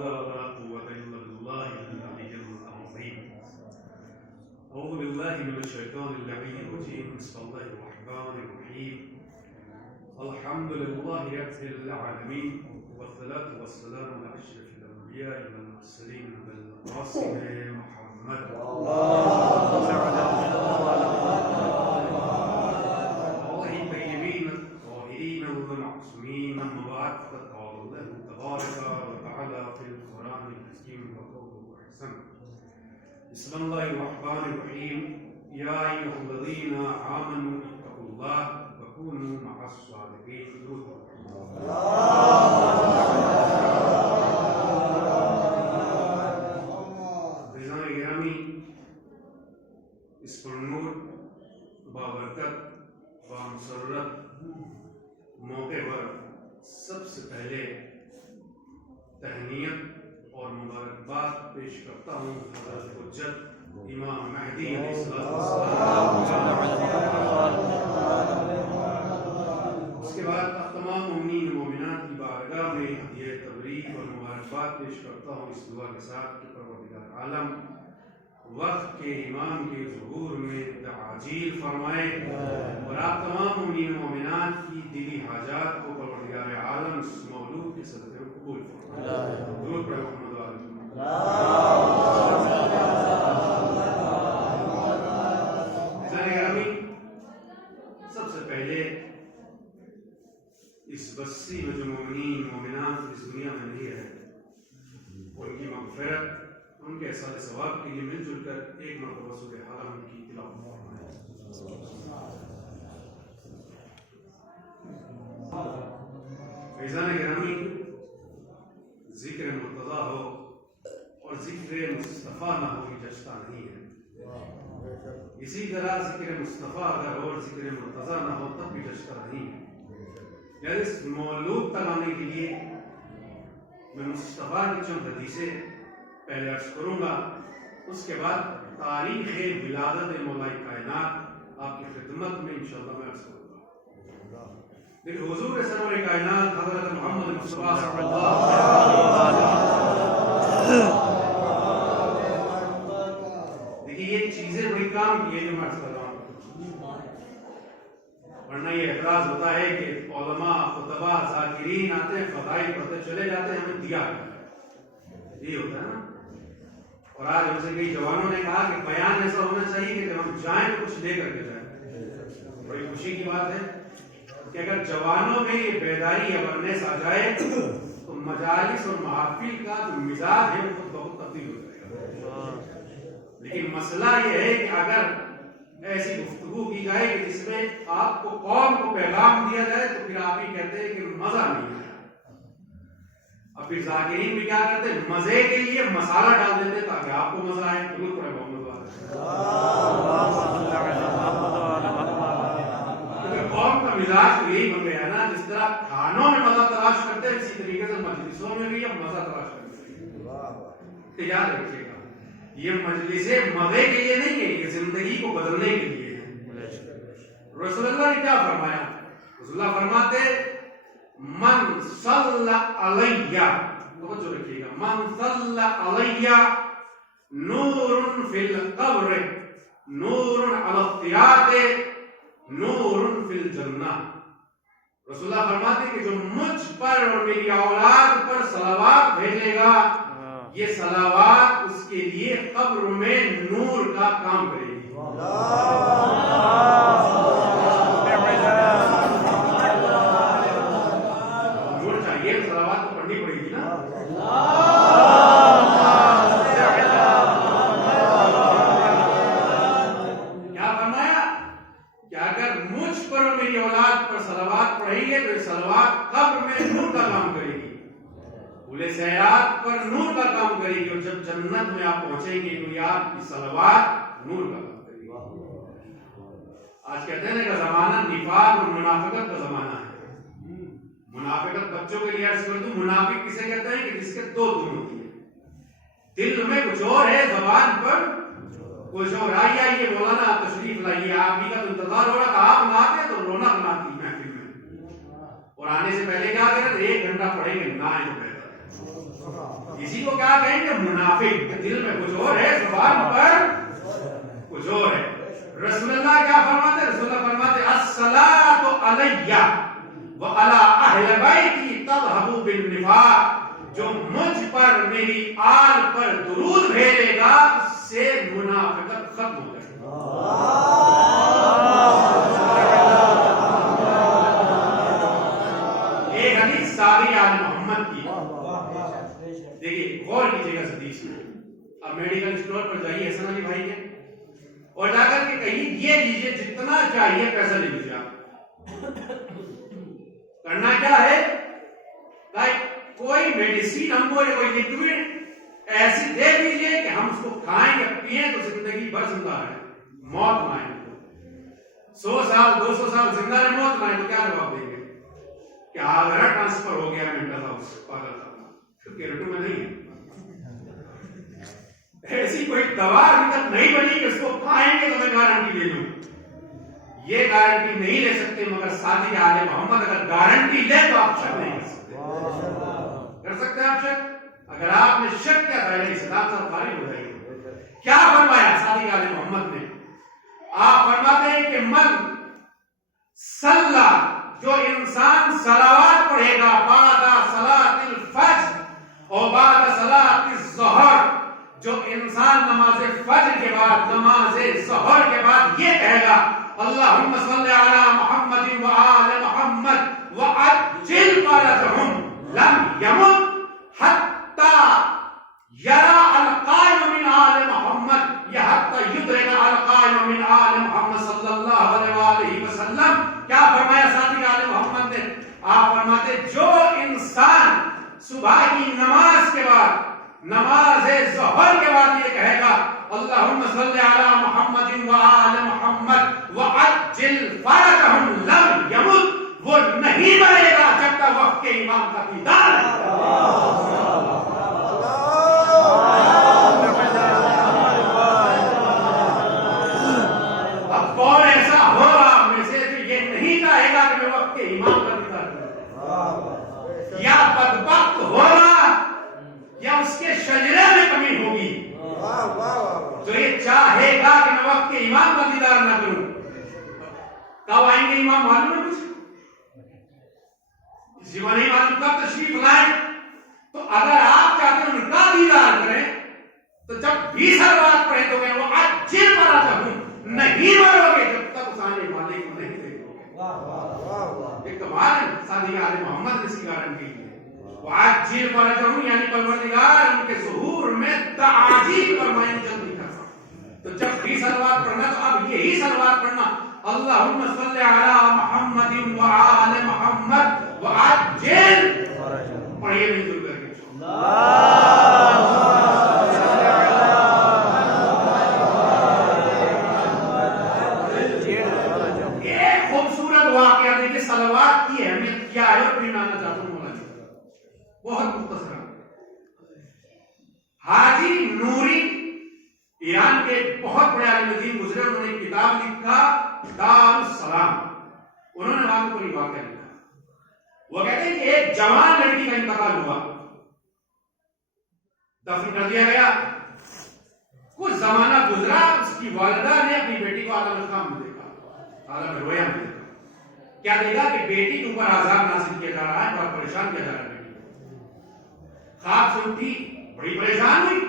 حول ولا قوة إلا بالله العلي العظيم. أعوذ بالله من الشيطان اللعين الرجيم. بسم الله الرحمن الرحيم. الحمد لله رب العالمين، والصلاة والسلام على أشرف الأنبياء والمرسلين بالقاسم محمد. المعصومين المبعوث قال الله تبارك وتعالى في القرآن الحكيم وقوله أحسن. بسم الله الرحمن الرحيم. يا أيها الذين آمنوا اتقوا الله وكونوا مع الصادقين. رضوان گرامی، اس پرنور بابرکت بامسرت موقع پر سب سے پہلے تہنیت اور مبارکباد پیش کرتا ہوں حضرت حجت امام مہدی علیہ السلام. اس کے بعد تمام مومنین مومنات کی بارگاہ میں ہدیہ تبریک اور مبارکباد پیش کرتا ہوں اس دعا کے ساتھ کہ پروردگار عالم وقت کے امام کے ظہور میں تعجیل فرمائے اور آپ تمام مومنین مومنات کی دلی حاجات کو پروردگار عالم اس مولود کے صدقے میں قبول فرمائے. درود پڑھیں محمد و آل محمد. سب سے پہلے اس بستی میں جو مومنین مومنات اس دنیا میں نہیں ہے ان کی مغفرت، ان کے احسان ثواب کے لیے مل جل کر ایک مرتبہ سورہ حرم کی تلاوت فرمائیں. فیضان گرامی، ذکر مرتضیٰ ہو اور ذکر مصطفیٰ نہ ہو یہ جچتا نہیں ہے. اسی طرح ذکر مصطفیٰ اگر ہو اور ذکر مرتضیٰ نہ ہو تب بھی جچتا نہیں ہے. یعنی اس مولود تک آنے کے لیے میں مصطفیٰ کی چند حدیثیں پہلے عرض کروں گا، اس کے بعد تاریخ ولادت مولا کائنات آپ کی خدمت میں انشاءاللہ میں عرض کروں گا. لیکن حضور سرور کائنات حضرت محمد مصطفیٰ صلی اللہ علیہ وسلم، دیکھیے یہ چیزیں بڑی کام کی ہے جو میں عرض کر رہا ہوں، ورنہ یہ اعتراض ہوتا ہے کہ علماء خطبہ ذاکرین آتے ہیں فضائل پڑھتے چلے جاتے ہیں ہمیں دیا کرتے ہیں، یہ ہوتا ہے نا. اور آج ہم سے کئی جوانوں نے کہا کہ بیان ایسا ہونا چاہیے کہ ہم جائیں تو کچھ لے کر کے جائیں. بڑی خوشی کی بات ہے کہ اگر جوانوں میں یہ بیداری اویرنیس آ جائے تو مجالس اور محافل کا جو مزاج ہے وہ بہت تبدیل ہو جائے گا. لیکن مسئلہ یہ ہے کہ اگر ایسی گفتگو کی جائے کہ جس میں آپ کو قوم کو پیغام دیا جائے تو پھر آپ ہی کہتے ہیں کہ مزہ نہیں ہے. اب پھر ذاکرین بھی کیا کرتے ہیں، مزے کے لیے مسالہ ڈال دیتے تاکہ آپ کو مزہ آئے. ضرور پڑھے محمد والا. کیونکہ قوم کا مزاج تو یہی بن گیا نا، جس طرح کھانوں میں مزہ تلاش کرتے ہیں اسی طریقے سے مجلسوں میں بھی ہم مزہ تلاش کرتے ہیں. یاد رکھیے گا یہ مجلسیں مزے کے لیے نہیں ہے، یہ زندگی کو بدلنے کے لیے ہے. رسول اللہ نے کیا فرمایا؟ رسول اللہ فرماتے من صلی علیہ، توجہ رکھیے گا، من صلی علیہ نور فی القبر نور علی الصراط نور فی الجنہ. رسول اللہ فرماتے ہیں کہ جو مجھ پر اور میری اولاد پر صلوات بھیجے گا یہ صلوات اس کے لیے قبر میں نور کا کام کرے گی. جب جنت میں آپ پہنچیں گے تو یہ آپ کی صلوات نور کا کام کرے گی. آج کہتے ہیں کہ زمانہ نفاق اور منافقت کا زمانہ ہے. منافقت بچوں کے لیے عرض کر دوں، منافق کسے کہتے ہیں کہ جس کے دو دل ہوتی ہے، دل میں کچھ اور ہے، زبان پر کچھ اور. آئیے مولانا آپ تشریف لائیے، آپ ہی کا تو انتظار ہو رہا تھا، آپ نہ آتے تو رونق نہ تھی محفل میں. اور آنے سے پہلے کیا کریں، 1 گھنٹہ پڑھیں گے نہ آئے تو بہتر ہے. اسی کو کیا کہیں گے؟ منافق. دل میں کچھ اور ہے، زبان پر کچھ اور ہے. رسول اللہ کیا فرماتے؟ رسول اللہ فرماتے الصلاۃ علیہ وعلی اہل بیتی تذہب بالنفاق. جو مجھ پر میری آل پر درود بھیجے گا اس سے منافقت ختم ہو جائے گی. ایک حدیث ساری آل محمد کی. دیکھیے غور کیجیے گا اس حدیث میں. اب میڈیکل اسٹور پر جائیے حسن علی بھائی کے اور جا کر کے کہیں یہ لیجیے جتنا چاہیے پیسہ لے لیجیے. آپ کرنا کیا ہے؟ کوئی میڈیسین ہم کو کوئی لکوڈ ایسی دے دیجیے کہ ہم اس کو کھائیں یا پیئیں تو زندگی بھر زندہ رہے. موت نہ آئے 100 سال 200 سال زندہ رہے، موت نہ آئے تو کیا جواب دیں گے؟ کہ آگرہ ٹرانسفر ہو گیا مینٹل ہاؤس پاگل صاحب کیرٹو میں نہیں ہے. ایسی کوئی دوا ابھی تک نہیں بنی کہ اس کو کھائیں گے تو میں گارنٹی لے لوں. یہ گارنٹی نہیں لے سکتے، مگر ساتھی آل محمد اگر گارنٹی لے تو آپ شک نہیں کر سکتے. کر سکتے ہیں آپ شک؟ اگر آپ نے شک کیا تھا اسلام سے خارج ہو جائے گا. کیا فرمایا ساتھی آل محمد نے؟ آپ فرماتے ہیں کہ من صلی، جو انسان صلوات پڑھے گا بعد صلاۃ الفجر اور بعد صلاۃ الظہر، جو انسان نماز فجر کے بعد نماز ظہر کے بعد یہ کہے گا اللہم صلی علی محمد وآل محمد وعجل فرجہم لم یمت حتی یرا القائم من آل محمد، یا حتی یدرک القائم من آل محمد صلی اللہ علیہ وآلہ وسلم. کیا فرمایا ساتھی آل محمد نے؟ آپ فرماتے جو انسان صبح کی نماز کے بعد نماز ظہر کے بعد یہ کہے گا اللہم صلی علی محمد وآل محمد وعجل فرجہم لم یمت، وہ نہیں مرے گا جب تک وقت کے امام کا دیدار ہے. اب کون ایسا ہوگا میں سے جو یہ نہیں چاہے گا کہ میں وقت کے امام کا دیدار کروں؟ یا بدبخت ہوگا یا اس کے شجرے میں کمی ہوگی جو یہ چاہے گا کہ میں وقت کے امام کا دیدار نہ کروں. کب آئیں گے امام معلوم ہے کچھ؟ کسی کو نہیں معلوم کب تشریف لائیں. تو اگر آپ چاہتے ہیں ان کا دیدار کریں تو جب بھی سلوات پڑھیں تو کہ وہ آج جل پڑا چاہوں نہیں مرو گے جب تک اس آنے والے کو نہیں دیکھو گے. ایک کمال ہے ساتھی آل محمد نے اس کی گارنٹی کی. وعجل فرجہم یعنی پروردگار ان کے ظہور میں تعجیل فرمائیں جلدی کرنا. تو جب بھی سلوات پڑھنا تو اب یہی سلوات پڑھنا اللہم صلی علی محمد وآل محمد وعجل. پڑھیے مل جل کر کے ایک خوبصورت واقعہ دیکھیں صلوات کی اہمیت کیا ہے اور پھر میں آنا چاہتا ہوں بہت مختصر. حاجی نوری ایران کے بہت بڑے عالم دین گزرے، انہوں نے ایک کتاب لکھا دار السلام. انہوں نے وہاں پر واقعہ لکھا. وہ کہتے ہیں کہ ایک جوان لڑکی کا انتقال ہوا، دفن کر دیا گیا. کچھ زمانہ گزرا، اس کی والدہ نے اپنی بیٹی کو عالم الخام میں دیکھا، عالم رویا میں دیکھا. کیا دیکھا کہ بیٹی کے اوپر عذاب نازل کیا جا رہا ہے، بہت پریشان کیا جا رہا ہے. خواب سے اٹھی، بڑی پریشان ہوئی،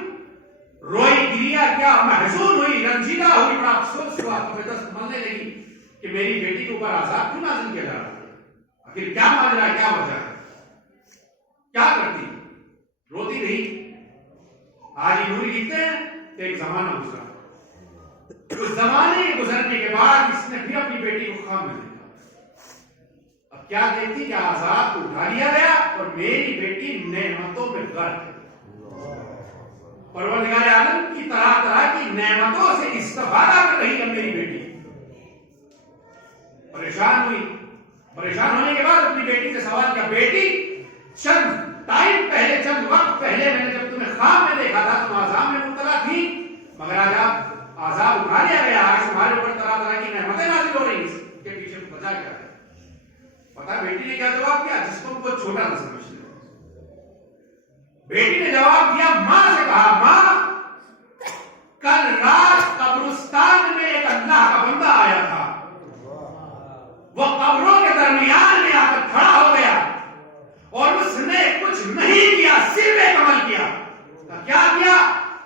روئی، گریا، کیا محزون ہوئی، رنجیدہ ہوئی، بڑا افسوس ہوا، زبردست ماننے لگی کہ میری بیٹی کے اوپر عذاب کیوں نازل کیا جا رہا ہے، آخر کیا ماجرا ہے، کیا وجہ ہے، کیا کرتی؟ روتی رہی. آج نوری لکھتے ہیں کہ ایک زمانہ گزرا. اس زمانے کے گزرنے کے بعد اس نے پھر اپنی بیٹی کو خواب میں دیکھا. اب کیا دیکھتی کہ عذاب کو اٹھا لیا گیا اور میری بیٹی نعمتوں میں غرق ہے. پروردگار عالم کی طرح طرح کی نعمتوں سے استفادہ کر رہی ہے میری بیٹی. پریشان ہوئی. پریشان ہونے کے بعد اپنی بیٹی سے سوال کیا، بیٹی چند ٹائم پہلے، چند وقت پہلے میں نے جب تمہیں خواب میں دیکھا تھا تم عذاب میں مبتلا تھی، مگر آج آپ عذاب اٹھا لیا گیا، آج تمہارے اوپر طرح طرح کی نعمتیں نازل ہو رہی ہیں، اس کے پیچھے وجہ کیا ہے؟ پتا بیٹی نے کیا جواب کیا؟ جس کو وہ چھوٹا نہ سمجھتے. بیٹی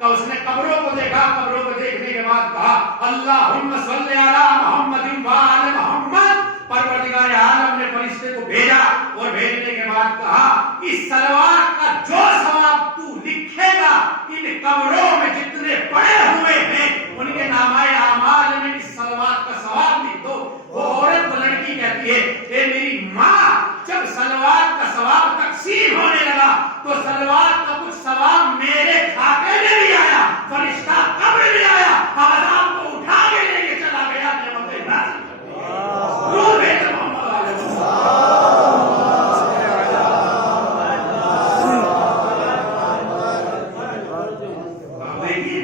تو اس نے قبروں کو دیکھا، قبروں کو دیکھنے کے بعد کہا اللہم صلی علی محمد و آل محمد. پروردگار عالم نے فرشتے کو بھیجا اور بھیجنے کے بعد کہا اس صلوات کا جو ثواب تو لکھے گا ان قبروں میں جتنے پڑے ہوئے ہیں ان کے نامۂ اعمال میں اس صلوات کا ثواب لکھ دو. وہ عورت کو لڑکی کہتی ہے اے میری ماں جب صلوات کا ثواب تقسیم ہونے لگا تو صلوات کا کچھ ثواب میرے کھاتے میں بھی آیا، فرشتہ قبر میں آیا، عذاب کو اٹھا کے لے کے چلا گیا. نعمتیں نازل روح ہے محمد علیہ السلام. دیکھیے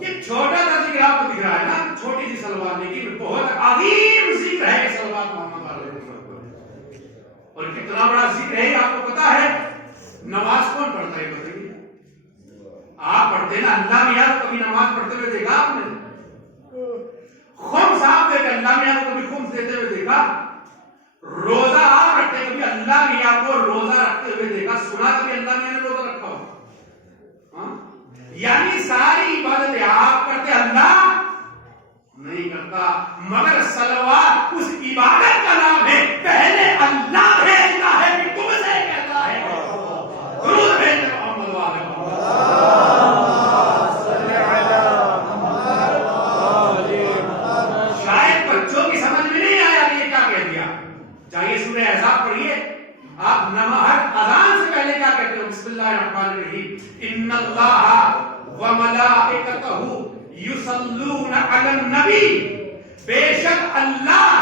یہ چھوٹا سا ذکر آپ کو دکھ رہا ہے نا، چھوٹی سی سلوات لیکن بہت عظیم ذکر ہے یہ سلوات محمد علیہ السلام. اور کتنا بڑا ذکر ہے آپ کو پتا ہے. نماز کون پڑھتا ہے بتائیے؟ آپ پڑھتے نا. اللہ میاں کو کبھی نماز پڑھتے ہوئے دیکھا آپ نے؟ خمس آپ دیکھا اللہ میاں کو کبھی خمس دیتے ہوئے دیکھا؟ روزہ آپ رکھتے کبھی اللہ میاں کو روزہ رکھتے ہوئے دیکھا؟ سنا کبھی اللہ میاں نے روزہ رکھا ہو؟ یعنی ساری عبادتیں آپ کرتے، اللہ نہیں کرتا. مگر صلوات اس عبادت کا نام ہے. پہلے اللہ بھیجتا ہے کہ تم سے کہتا ہے درود بھیج محمد والے شاید بچوں کی سمجھ میں نہیں آیا کہ یہ کیا کہہ دیا. چاہیے سورہ احزاب پڑھیے آپ. نماز اذان سے پہلے کیا کہتے ہو؟ بسم اللہ الرحمن الرحیم ان اللہ وملائکتہ یصلون علی النبی. بے شک اللہ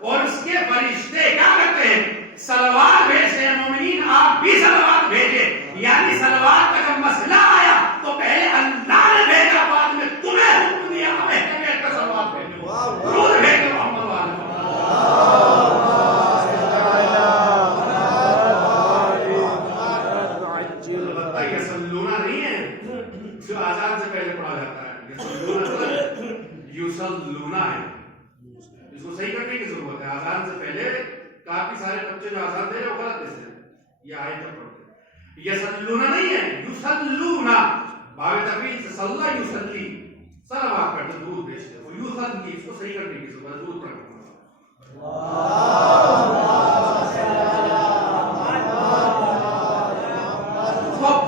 اور اس کے فرشتے کیا کرتے ہیں؟ صلوات بھیجتے ہیں. مومنین آپ بھی صلوات بھیجے. یعنی صلوات کا جب مسئلہ آیا تو پہلے اللہ نے بھیجا، بعد میں تمہیں حکم دیا ہمیں کا صلوات بھیجو. درود بھیجو محمد والے یصلونا نہیں ہے جو آزان سے پہلے پڑھا جاتا ہے. یصلونا ہے. اس کو صحیح کرنے کی ضرورت ہے. آزان سے پہلے کافی سارے بچے جو آزان دے رہے وہ غلط دیتے ہیں. یہ آیت پڑھتے یصلونا نہیں ہے یصلونا. باب تفعیل سے صلی یصلی صلوات کرتے درود بھیجتے. وہ یصلی اس کو صحیح کرنے کی ضرورت ہے. درود پڑھنا.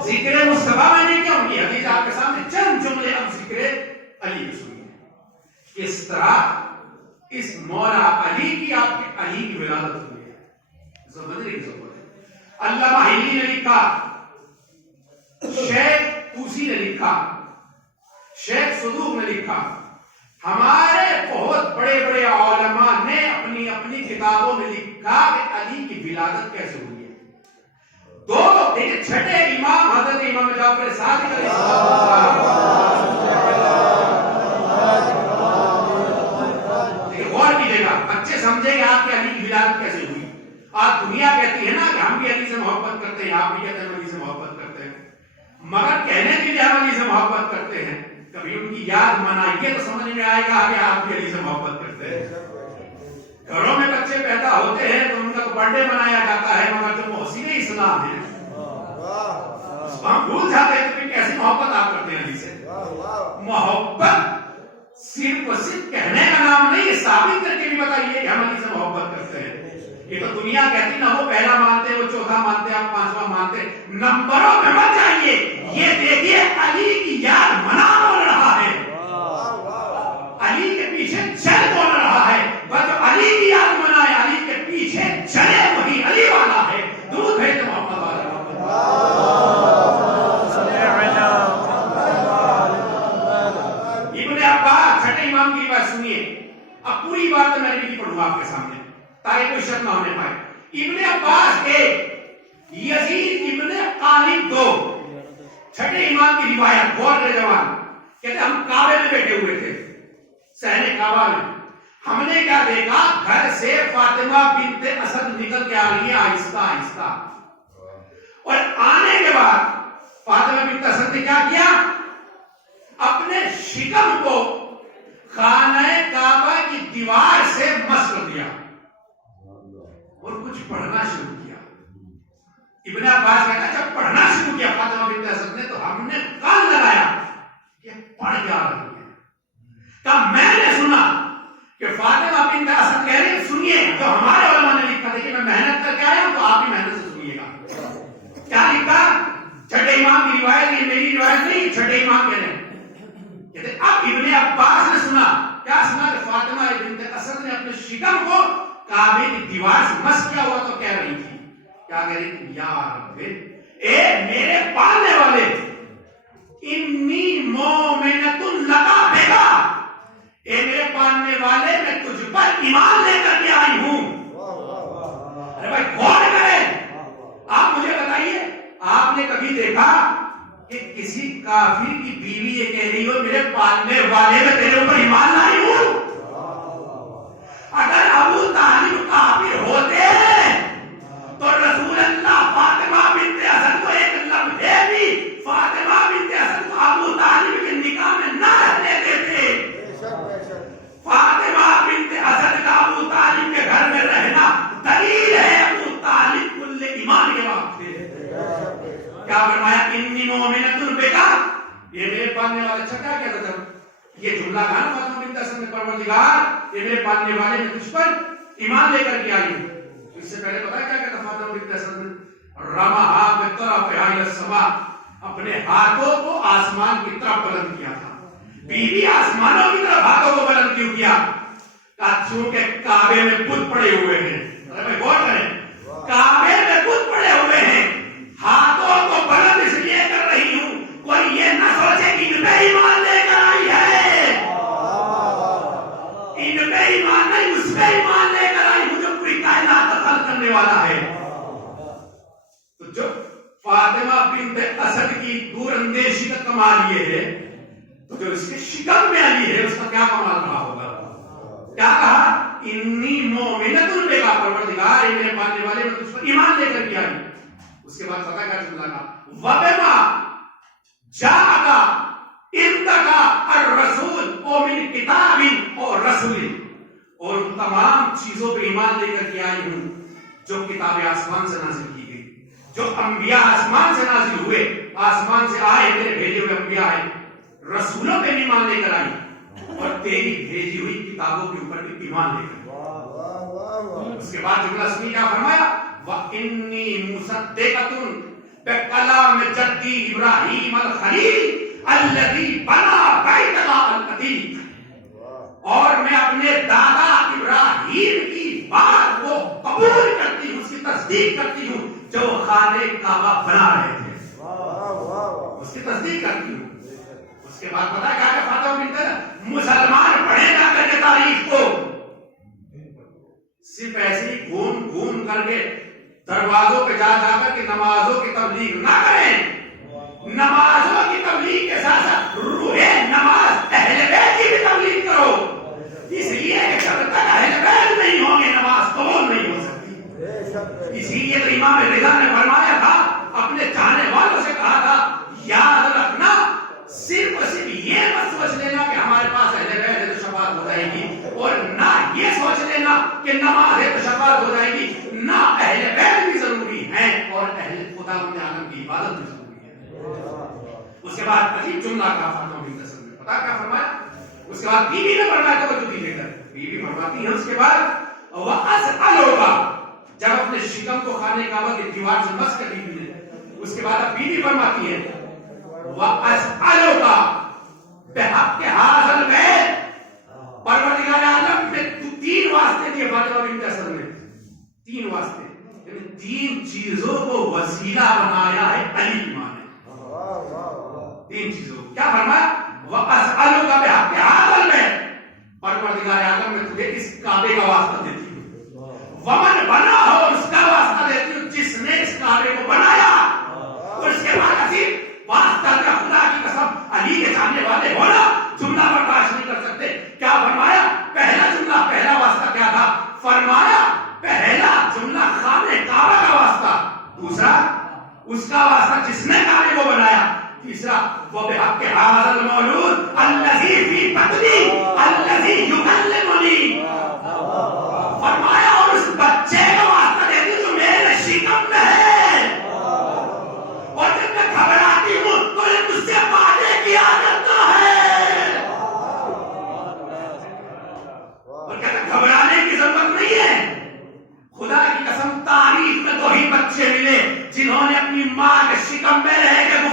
ذکر مصطفیٰ میں نے کیوں کی حدیث آپ کے سامنے چند جملے اب ذکر علی کی سنیے. اس طرح اس مولا علی کی آپ کے علی کی ولادت ہوئی ہے. سمجھنے کی ضرورت ہے. علامہ حیلی نے لکھا، شیخ طوسی نے لکھا، شیخ صدوق نے لکھا، ہمارے بہت بڑے بڑے علماء نے اپنی اپنی کتابوں میں لکھا کہ علی کی ولادت کیسے ہوئی ہے. دو چھٹے امام حضرت امام جعفر صادق علیہ السلام. غور کیجیے گا، بچے سمجھے گا آپ کی علی کی ولادت کیسے ہوئی. آج دنیا کہتی ہے نا کہ ہم بھی علی سے محبت کرتے ہیں، آپ بھی کہتے ہیں علی سے محبت کرتے ہیں. مگر کہنے کے لیے ہم علی سے محبت کرتے ہیں، کبھی ان کی یاد منائیے تو سمجھ میں آئے گا کہ آپ بھی علی سے محبت کرتے ہیں. گھروں میں بچے پیدا ہوتے ہیں تو ان کا برتھ ڈے منایا جاتا ہے، مگر جو محسن اسلام ہے ہم بھول جاتے ہیں کہ کیسی محبت آپ کرتے ہیں علی سے. محبت صرف و صرف کہنے کا نام نہیں ہے، ثابت کر کے بھی بتائیے کہ ہم علی سے محبت کرتے ہیں. یہ تو دنیا کہتی نہ وہ پہلا مانتے، وہ چوتھا مانتے، آپ پانچواں مانتے. نمبروں پہ مت جائیے، یہ دیکھیے علی کی یاد منا بول رہا ہے، علی کے پیچھے چل بول رہا ہے. بس جو علی کی یاد منائے، علی کے پیچھے چلے وہی علی والا ہے. درود بھیجو محمد والے. ابن عباس چھٹے امام کی بات سنیے. اب پوری بات میں بھی پڑھوں گا آپ کے سامنے تاکہ کوئی شک نہ ہونے پائے. ابن عباس ایک، یزید ابن قالب دو. چھٹے امام کی روایت غور کرے جوان. کہتے ہم کعبے میں بیٹھے ہوئے تھے، صحن کعبہ میں. ہم نے کیا دیکھا، گھر سے فاطمہ بنت اسد نکل کے آ رہی ہے آہستہ آہستہ. اور آنے کے بعد فاطمہ بنت اسد نے کیا کیا، اپنے شکم کو خانہ کعبہ کی دیوار سے مس کر دیا اور کچھ پڑھنا شروع کیا. ابن عباس کہتا ہے جب پڑھنا شروع کیا فاطمہ بنت اسد نے تو ہم نے کان لگایا امام کی روایت، یہ میری روایت نہیں، چھٹے امام کہہ رہے ہیں. کہتے اب ابن عباس نے سنا، کیا سنا کہ فاطمہ بنت اسد نے اپنے شکم کو کعبے کی دیوار سے مس کیا ہوا تو کہہ رہی تھی، کیا کہہ رہی تھی؟ یا رب اے میرے پالنے والے، انی مومنۃ لکا بکا، اے میرے پالنے والے میں تجھ پر ایمان لے کر کے آئی ہوں. ارے بھائی غور کریں، آپ مجھے بتائیے آپ نے کبھی دیکھا کہ کسی کافر کی بیوی یہ کہہ رہی ہو میرے پالنے والے میں تیرے اوپر ایمان لائی ہوں؟ اگر ابو طالب کافر ہوتے تو رسول اللہ فاطمہ بنت اسد کو ایک لمحے بھی فاطمہ بنت اسد کو ابو طالب کے نکاح میں نہ رہنے دیتے. فاطمہ بنت اسد کا ابو طالب کے گھر میں رہنا دلیل ہے ابو طالب کل ایمان کے وقت تھے. کیا فرمایا؟ انی مومنۃ بکا، یہ میرے پالنے والے. اچھا کیا کہتا تھا یہ جملہ کہا نا فاطمہ بنت اسد نے، پروردگار یہ میرے پالنے والے میں تجھ پر ایمان لے کر کے آئی ہوں. اس سے پہلے پتا کیا کہتا فاطمہ بنت اسد نے؟ رمہا بطرفہا الی السماء، اپنے ہاتھوں کو آسمان کی طرف بلند کیا تھا. بیوی آسمانوں کی طرف ہاتھوں کو بلند کیوں کیا؟ چونکہ کعبے میں بت پڑے ہوئے ہیں. غور کریں، کعبے میں بت پڑے ہوئے ہیں، ہاتھوں کو بلند اس لیے کر رہی ہوں کوئی یہ نہ سوچے کہ ان پہ ایمان لے کر آئی ہے، ان پہ ایمان نہیں اس پہ ایمان لے کر آئی ہوں جو پوری کائنات کا خلق کرنے والا ہے. تو جو فاطمہ بنت اسد کی دور اندیشی کا کمال یہ ہے، تو جو اس کے شکم میں علی ہے اس کا کیا کمال رہا ہوگا؟ کیا کہا؟ انی مومنۃ بکا، پروردگار میرے پالنے والے میں تجھ پر ایمان لے کر کے آئی. اس کے بعد پتہ کیا جملہ کہا؟ وبما جاء عندك الرسول او من کتاب اور رسول، اور ان تمام چیزوں پہ ایمان لے کر کے آئی ہوں جو کتاب آسمان سے نازل کی گئی، جو انبیاء آسمان سے نازل ہوئے، آسمان سے آئے میرے بھیجے ہوئے انبیاء آئے، رسولوں پہ بھی ایمان لے کر آئی اور تیری بھیجی ہوئی کتابوں کے اوپر بھی ایمان لے کر. اس کے بعد جملہ سنی کیا فرمایا؟ وَإِنِّي مُصَدِّقَةٌ بِكَلَامِ جَدِّي إِبْرَاهِيمَ الْخَلِيلِ الَّذِي بَنَا بَيْتَ اللَّهِ الْعَتِيقَ، اور میں اپنے دادا ابراہیم کی بات کو قبول کرتی ہوں، اس کی تصدیق کرتی ہوں جو خانہ کعبہ بنا رہے تھے، اس کی تصدیق کرتی ہوں. اس کے بعد پتا کیا کہ فاطمہ بنت مسلمان پڑھے جا کر کے تاریخ کو صرف ایسے ہی گھوم گھوم کر کے دروازوں پہ جا جا کر کے نمازوں کی تبلیغ نہ کریں، نمازوں کی تبلیغ کے ساتھ ساتھ روح نماز اہل بیت کی بھی تبلیغ کرو، اس لیے کہ جب تک اہل بیت نہیں ہوں گے نماز قبول نہیں ہو سکتی. اسی لیے تو امام رضا نے فرمایا تھا، اپنے چاہنے والوں سے کہا تھا یاد رکھنا صرف اور صرف یہ مت سوچ لینا کہ ہمارے پاس اہل بیت ہے تو شفاعت ہو جائے گی، اور نہ یہ سوچ لینا کہ نماز ہے تو شفاعت ہو جائے گی. نہ اہل بیت بھی ضروری ہے اور اہل خدا عالم کی عبادت بھی ضروری ہے. اس کے بعد عجیب جملہ کہا فاطمہ بنت اسد نے، پتا کیا فرمایا؟ اس کے بعد بیوی نے فرمایا تو دیکھ کر بیوی فرماتی ہے اس کے بعد وَأَسْأَلُكَ، جب اپنے شکم کو خانہ کعبہ کی دیوار سے مس کر بیوی نے، اس کے بعد بیوی فرماتی ہے وَأَسْأَلُكَ بِحَقِّ هَذَا الْبَيْتِ، پروردگار عالم میں تو تین واسطے دیے فاطمہ بنت اسد نے، تین واسطے، یعنی تین چیزوں کو وسیلہ بنایا ہے علی کی ماں نے. تین چیزوں کیا فرمایا؟ وَأَسْأَلُكَ بِحَقِّ هَذَا الْبَيْتِ، پروردگار عالم میں تجھے اس کعبے کا واسطہ دیتی ہوں، ومن بنا ہو اس کا واسطہ دیتی ہوں جس نے اس کعبے کو بنایا. اور اس کے بعد عزیز واسطہ کا خدا کی قسم علی کے جاننے والے ہونا جملہ برداشت نہیں کر سکتے. کیا فرمایا؟ پہلا جملہ، پہلا واسطہ کیا تھا؟ فرمایا پہلا جملہ خانہ کعبہ کا واسطہ، دوسرا اس کا واسطہ جس نے کعبے کو بنایا، تیسرا وَبِحَقِّ هَذَا الْمَوْلُودِ الَّذِي فِي بَطْنِي الَّذِي يُكَلِّمُنِي، فرمایا اور اس بچے کا واسطہ دیتی ہوں جو میرے شکم میں ہے، اور جب میں گھبراتی ہوں تو یہ مجھ سے وعدے کیا کرتا ہے. اور کہتا گھبرانے کی ضرورت نہیں ہے. خدا کی قسم تاریخ میں تو ہی بچے ملے جنہوں نے اپنی ماں کے شکم میں رہ کے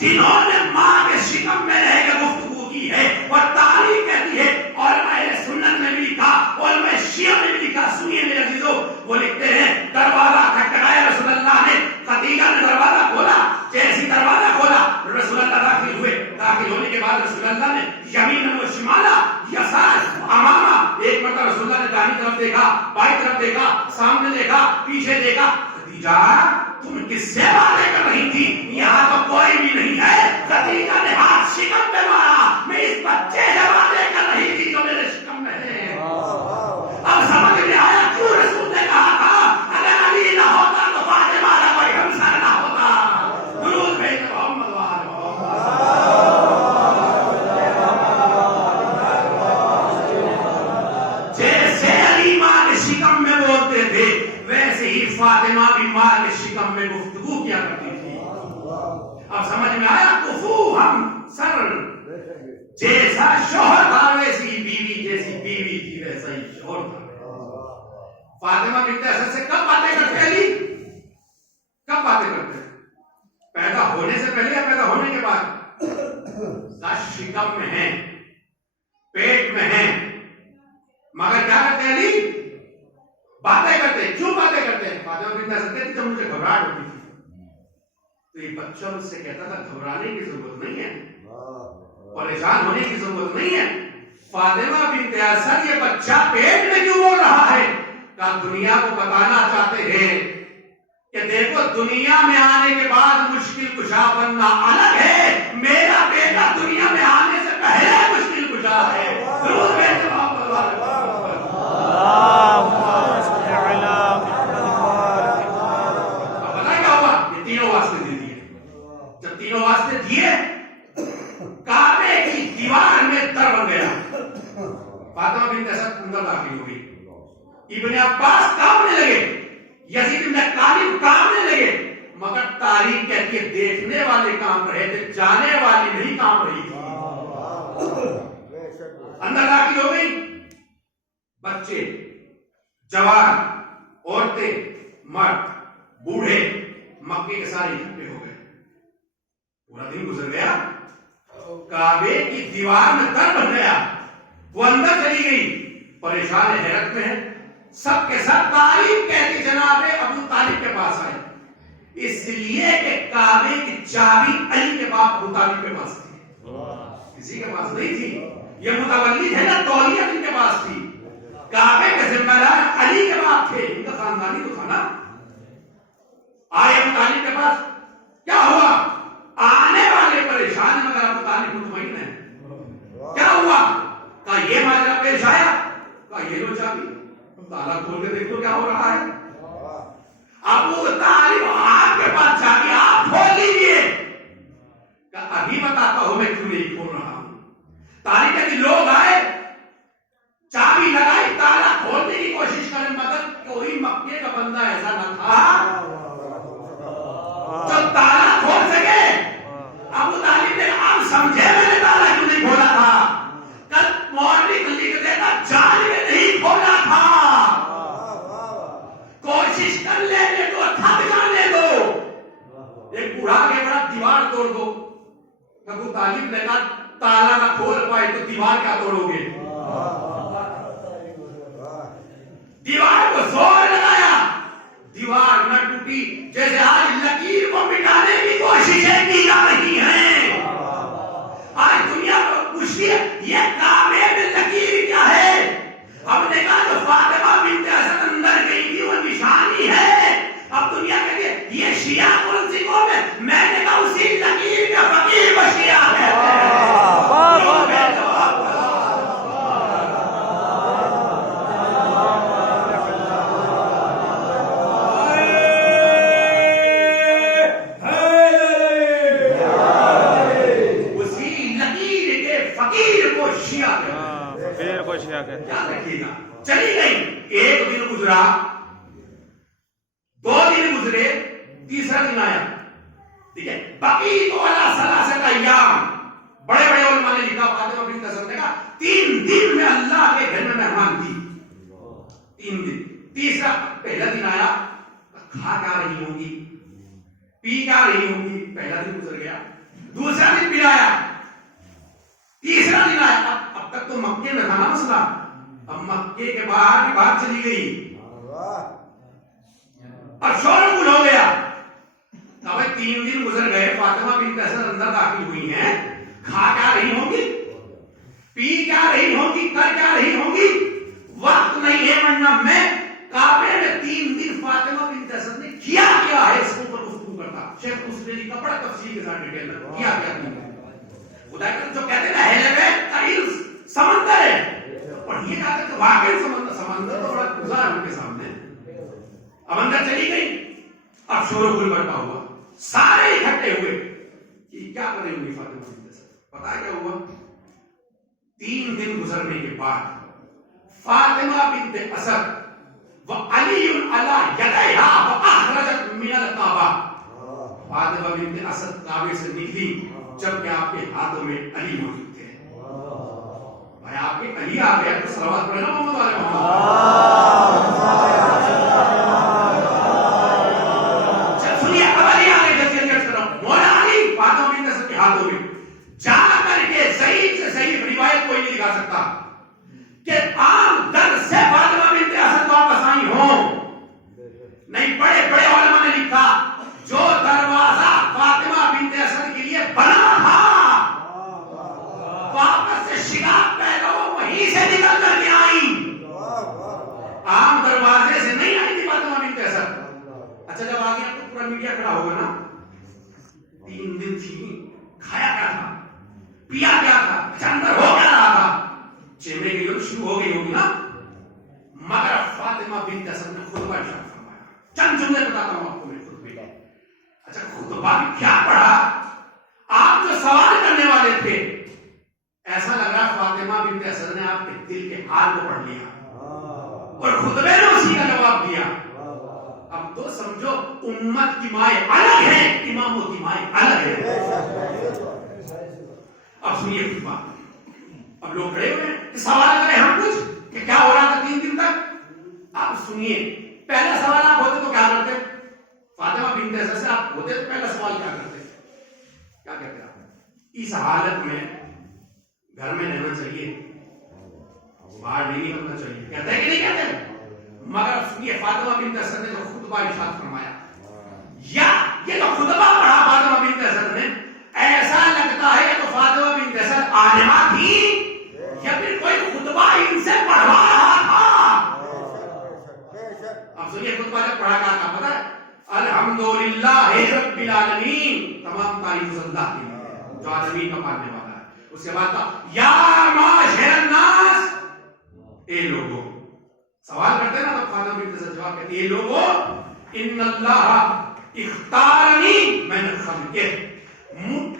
جنہوں نے ماں کے شکم میں رہ کے گفتگو کی ہے اور تاریخ کہتی ہے، علماء اہل سنت نے بھی لکھا، علماء شیعہ نے بھی لکھا. سنیے میرے عزیزو، وہ لکھتے ہیں دروازہ کھٹکھٹایا رسول اللہ نے، خدیجہ نے دروازہ کھولا، جیسی دروازہ کھولا رسول اللہ داخل ہوئے. داخل ہونے کے بعد رسول اللہ نے یمیناً و شمالا، یسار امامہ، ایک مرتبہ رسول اللہ نے دائیں طرف دیکھا، بائیں طرف دیکھا، سامنے دیکھا، پیچھے دیکھا. خدیجہ تم کس سے باتیں کر رہی تھی؟ یہاں تو کوئی بھی نہیں ہے. خدیجہ نے ہاتھ شکم پہ مارا، میں اس بچے سے باتیں کر رہی تھی جو میرے شکم میں ہے. اب سمجھ میں آیا کیوں رسول نے کہا تھا اگر علی نہ ہوتا تو فاطمہ کا کوئی ہمسر نہ ہوتا. درود بھیج محمد وآل محمد. جیسے علی ماں کے شکم میں بولتے تھے، ویسے ہی فاطمہ بھی ماں کے شکم میں گفتگو کیا کرتی تھی. اب سمجھ میں آیا؟ کفو ہم سر، جیسا شوہر تھا ویسی بیوی، جیسی بیوی تھی ویسا ہی شوہر تھا. فاطمہ بنت اسد سے کب باتیں کرتے علی؟ کب باتیں کرتے ہیں؟ پیدا ہونے سے پہلے یا پیدا ہونے کے بعد؟ شکم میں ہیں، پیٹ میں ہیں، مگر کیا کرتے ہیں علی؟ باتیں کرتے ہیں. کیوں باتیں کرتے ہیں؟ فاطمہ بنت اسد کہتی جب مجھے گھبراہٹ ہوتی تھی تو یہ بچہ مجھ سے کہتا تھا گھبرانے کی ضرورت نہیں ہے، پریشان ہونے کی ضرورت نہیں ہے. فاطمہ بنت اسد یہ بچہ پیٹ میں کیوں بول رہا ہے؟ کہ دنیا کو بتانا چاہتے ہیں کہ دیکھو دنیا میں آنے کے بعد مشکل کشا بننا الگ ہے، میرا بیٹا دنیا میں آنے سے پہلے مشکل کشا ہے. ضرور تینوں واسطے دیے. کعبے کی دیوار میں در بن گیا. فاطمہ بنت اسد اندر داخل ہو گئی. ابن عباس کامنے لگے، یزید بن طالب کامنے لگے، مگر تاریخ کہتی ہے دیکھنے والے کام رہے تھے، جانے والی نہیں کام رہی تھی. اندر داخل ہو گئی. بچے، جوان، عورتیں، مرد، بوڑھے مکے کے سارے اکٹھے ہو گئے. پورا دن گزر گیا، کعبے کی دیوار میں در بن گیا. وہ اندر چلی گئی، پریشان حیرت میں ہے. سب کے سب تاریخ کہتی جناب ابو طالب کے پاس آئے، اس لیے کہ کعبے کی چابی علی کے باپ ابو طالب کے پاس تھی، کسی کے پاس نہیں تھی. یہ متولی ہے نا، تولیہ ان کے پاس تھی. کعبے کے ذمہ دار علی کے باپ تھے، ان کا خاندانی تو تھا نا. آئے ابو طالب کے پاس، کیا ہوا؟ آنے والے پریشان مگر ابو طالب مطمئن ہے. کیا ہوا؟ کہا یہ ماجرا پیش آیا. کہا یہ لو چابی، تالا کھول کے دیکھ لو کیا ہو رہا ہے. ابو طالب آپ کے پاس چابی، آپ کھول لیجیے. کہا ابھی بتاتا ہوں میں کیوں نہیں کھول رہا ہوں. تاریخ کے لوگ آئے، چابی لگائی، تالا کھولنے کی کوشش کریں، مگر کوئی مکے کا بندہ ایسا نہ تھا جو تالا کھول سکے. ابو طالب نے اب سمجھے میں نے تالا کیوں نہیں کھولا تھا. کل مورننگ لکھ دینا جان میں نہیں کھولا تھا. کوشش کر لینے دو، تھک جانے دو. ایک بوڑھا کے بڑا دیوار توڑ دو. ابو طالب نے کہا تالا نہ کھول پائے تو دیوار کیا توڑو گے. دیوار کو زور لگایا، دیوار نہ ٹوٹی. جیسے آج لکیر کو مٹانے کی کوششیں کی جا رہی ہیں. آج دنیا کو پوچھتی ہے یہ کعبے میں لکیر کیا ہے. ہم نے کہا جو فاطمہ بنت اسد اندر گئی تھی وہ نشانی ہے. اب دنیا کہتی ہے یہ شیعہ منسکوں میں نے کہا اسی لکیر کا فقیر و شیعہ ہے. چلی گئی. ایک دن گزرا، دو دن گزرے، تیسرا دن آیا. ٹھیک ہے، بقیت علی ثلاثۃ ایام. بڑے بڑے علماء نے لکھا، فاطمہ بنت اسد نے کہا 3 دن میں اللہ کے گھر میں مہمان تھی. 3 دن. تیسرا، پہلا دن آیا، کھا کیا رہی ہوں گی، پی کیا رہی ہوں گی. پہلا دن گزر گیا. دوسرا دن پھر آیا, تیسرا دن آیا. اب تک تو مکے میں تھا نا مسئلہ, اب مکے کے باہر کی بات چلی گئی اور شور غل ہو گیا. اب 3 دن گزر گئے, فاطمہ بنت اسد اندر داخل ہوئی ہیں, کھا کیا رہی ہوں گی, پی کیا رہی ہوں گی, کر کیا رہی ہوں گی, وقت نہیں ہے. ورنہ میں کعبے میں 3 دن فاطمہ بنت اسد نے کیا کیا ہے اس کو پر گفتگو کرتا. شیخ مسلم کا بڑا تفصیل کے ساتھ ڈیٹیل میں کیا کیا خدا کے جو کہتے ہیں نا ہیلے قریل سمندر ہے, پڑھیے جا کر واقعی سمندر تو بڑا گزار ان کے سامنے. اب اندر چلی گئی, اب شور و غل برپا ہوا, سارے اکٹھے ہوئے کہ کیا کریں گی فاطمہ بنت اسد. پتا کیا ہوا, 3 دن گزرنے کے بعد فاطمہ بنت اسد وعلی علی یدیہا فاخرجت من الکعبہ, فاطمہ بنت اسد کعبے سے نکلی جبکہ آپ کے ہاتھوں میں علی موجود تھے. بھائی آپ کے علی آ گیا تو صلوات پڑھنا محمد علیہ محمد. سنیے, اب علی آ گئے, جلدی جلدی کرو, مولا علی فاطمہ بنت اسد کے ہاتھوں میں. جا کر کے صحیح سے صحیح روایت کوئی نہیں دکھا سکتا کہ عام در سے فاطمہ بنت اسد واپس آئی ہوں. نہیں, بڑے بڑے علماء نے لکھا جو دروازہ فاطمہ بنت اسد کے لیے بنا تھا واپس سے شگاف پیدا ہو, وہیں سے نکل کر کے آئی, عام دروازے سے نہیں آئی تھی فاطمہ بنت اسد. اچھا, جب آگے آپ کو پورا میڈیا کھڑا ہوگا نا, 3 دن تھی, کھایا کیا تھا, پیا کیا تھا, اچھا اندر ہو کیا رہا تھا, چہرے کی جو شروع ہو گئی ہوگی نا. مگر فاطمہ بنت اسد نے خطبہ ارشاد فرمایا. چند جملے بتاتا ہوں آپ کو میں خطبے کا. اچھا, خطبہ میں کیا پڑھا, آپ جو سوال کرنے والے تھے ایسا لگ رہا فاطمہ بنت اسد نے آپ کے دل کے حال کو پڑھ لیا اور خطبے میں اسی کا جواب دیا. اب تو سمجھو امت کی مائیں الگ ہیں, اماموں کی مائیں الگ ہیں. اب سنیے خطبہ, اب لوگ کھڑے ہوئے ہیں کہ سوال کریں ہم کچھ کہ کیا ہو رہا تھا 3 دن تک. اب سنیے, پہلا سوال آپ ہوتے تو کیا کرتے, فاطمہ بنت اسد سے آپ ہوتے تو پہلا سوال کیا کرتے, کیا کہتے آپ, اس حالت میں گھر میں رہنا چاہیے, باہر نہیں نکلنا چاہیے, کہتے ہیں کہ نہیں کہتے. مگر سنیے فاطمہ بنت اسد نے جو خطبہ ارشاد فرمایا, یا یہ جو خطبہ پڑھا فاطمہ بنت اسد نے, ایسا لگتا ہے کہ تو فاطمہ بنت اسد عالمہ تھی یا پھر کوئی خطبہ ان سے پڑھوا رہا تھا. اب سنیے خطبہ جب پڑھا کیا تھا پتہ ہے, الحمدللہ رب العالمین, تمام تعریف اللہ کی جو عالمین کا پالنے والا ہے. اس کے بعد کہا یا معاشر الناس, اے لوگوں, سوال کرتے ہیں نا تو فاطمہ بنت اسد جواب کہتی ہے, اے لوگوں, ان اللہ اختارنی من خلقہ,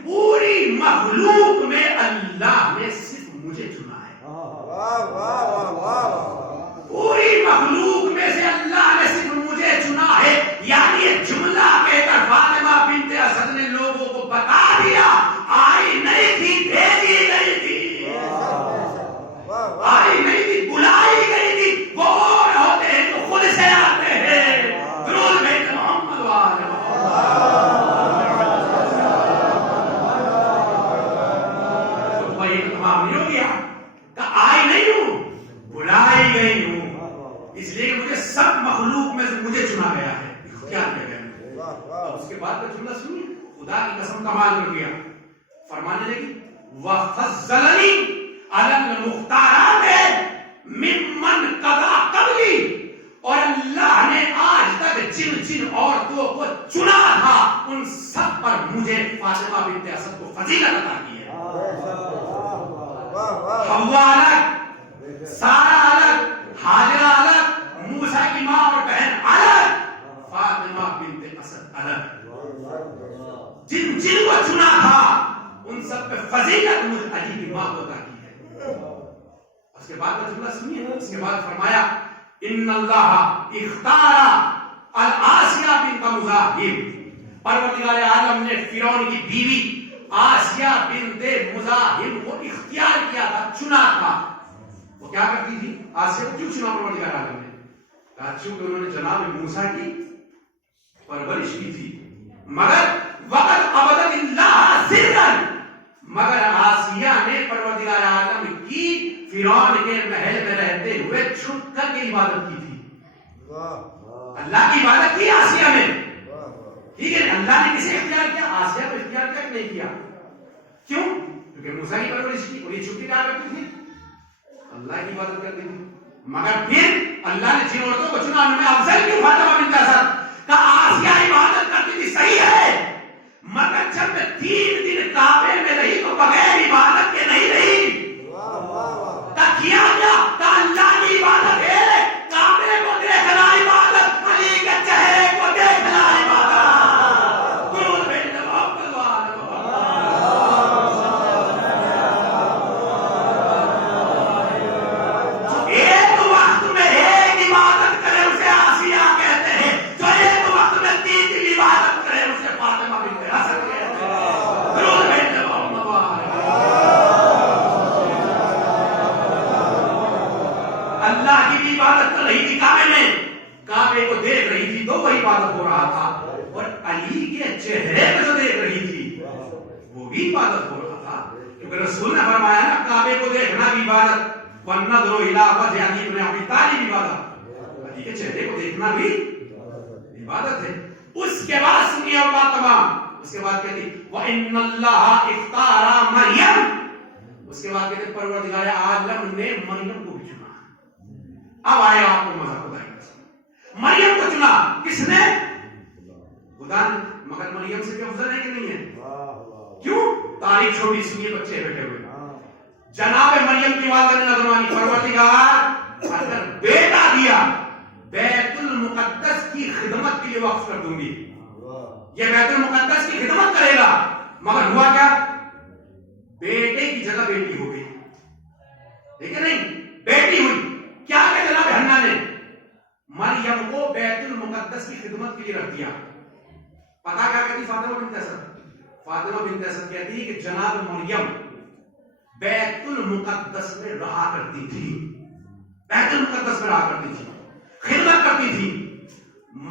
پوری مخلوق میں اللہ نے صرف مجھے چنا ہے. پوری مخلوق میں سے اللہ نے صرف مجھے چنا ہے. یعنی یہ جملہ کہہ کر فاطمہ بنت اسد نے لوگوں کو بتا دیا آئی نہیں تھی, بھیجی نہیں تھی, آئی نہیں تھی, بلائی گئی تھی. وہ اور ہوتے ہیں تو خود سے آتے ہیں. درود بھیج محمد والے تمام نہیں ہو گیا کہ آئی نہیں ہوں, بلائی گئی ہوں, اس لیے مجھے سب مخلوق میں سے مجھے چنا گیا ہے. کیا کیا گیا, اس کے بعد کا جملہ سنیے, خدا کی قسم کمال کر دیا. فرمانے لگی وَفَضَّلَنِي عَلَى الْمُخْتَارَاتِ مِمَّنْ قَضَى قَبْلِي, اور اللہ نے آج تک جن جن عورتوں کو چنا تھا ان سب پر مجھے فاطمہ بنت اسد کو فضیلت عطا کی ہے. حوا الگ, سارا الگ, حاجرہ الگ, موسیٰ کی ماں اور بہن الگ, فاطمہ بنت اسد الگ. جن جن کو چنا تھا ان سب پہ فضیلت مجھ علی کی ماں کو عطا کی ہے. اس کے بعد کا جملہ سنیے, اس کے بعد فرمایا ان اللہ اختار الآسیہ بنت مزاحم, پروردگار عالم نے فرعون کی بیوی آسیہ بنت مزاحم کو اختیار کیا تھا, چنا تھا. وہ کیا کرتی تھی آسیہ کو, کیوں چنا پروردگار عالم نے, کہا چونکہ انہوں نے جناب موسیٰ کی پرورش کی تھی. مگر وقت عبدت اللہ سرا فرعون کے محل میں رہتے ہوئے چھپ کر کے عبادت کی تھی. اللہ کی عبادت کی آسیہ نے. ٹھیک ہے, اللہ نے کسے اختیار کیا؟ آسیہ کو اختیار کیا کہ نہیں کیا؟ کیوں؟ کیونکہ موسیٰ کی پرورش کی اور یہ چھپی کیا کرتی تھی؟ اللہ کی عبادت کرتی تھی. مگر پھر اللہ نے جن عورتوں کو چنا ان میں افضل کیوں فاطمہ بنت اسد کا آسیہ عبادت کرتی تھی, صحیح ہے, مگر جب 3 دن کعبے میں رہی تو بغیر عبادت کے نہیں رہی. کیا کیا؟ اللہ کی عبادت ہے, کعبے کو دیکھنا عبادت, علی کے چہرے کو دیکھنا عبادت. درود بھیجنا محمد جو ایک وقت میں ایک عبادت کرے اسے آسیہ کہتے ہیں, جو ایک وقت میں 3 دن عبادت کرے اسے فاطمہ بنت اسد کہتے ہیں. درود بھیجنا محمد. اللہ کی بھی عبادت کر رہی تھی کعبے میں, کعبے کو دیکھ رہی تھی تو وہ عبادت ہو رہا تھا, اور علی کے چہرے کو جو دیکھ رہی تھی وہ بھی عبادت ہو رہا تھا. کیونکہ رسول نے فرمایا نا, کعبے کو دیکھنا بھی عبادت, وَالنَّظْرُ إِلَىٰ وَجْهِ عَلِيِّ بْنِ أَبِي طَالِبٍ عبادت, علی کے چہرے کو دیکھنا بھی عبادت ہے. اس کے بعد سنیے اور بات تمام. اس کے بعد کہتی وَإِنَّ اللَّهَ اخْتَارَ مَرْيَمَ, اس کے بعد کہتے پروردگار عالم نے مریم کو بھی چنا. اب آئے آپ کو مزہ خدا ہے, مریم کو چنا کس نے؟ خدا نے. مگر مریم سے بھی افضل ہے کہ نہیں ہے؟ کیوں؟ تاریخ چھوٹی سنیے بچے بیٹھے ہوئے. جناب مریم کی والدہ نے نظرانی, پروردگار اگر بیٹا دیا بیت المقدس کی خدمت کے لیے وقف کر دوں گی. یہ بیت المقدس کی خدمت کرے گا. مگر ہوا کیا؟ بیٹے کی جگہ بیٹی ہو گئی. ٹھیک ہے نہیں, بیٹی ہوئی. کیا کہ جناب حنا نے مریم کو بیت المقدس کی خدمت کے لیے رکھ دیا. پتا کیا کہتی فاطمہ بنت اسد؟ فاطمہ بنت اسد کہتی کہ جناب مریم بیت المقدس میں رہا کرتی تھی, بیت المقدس میں رہا کرتی تھی, خدمت کرتی تھی.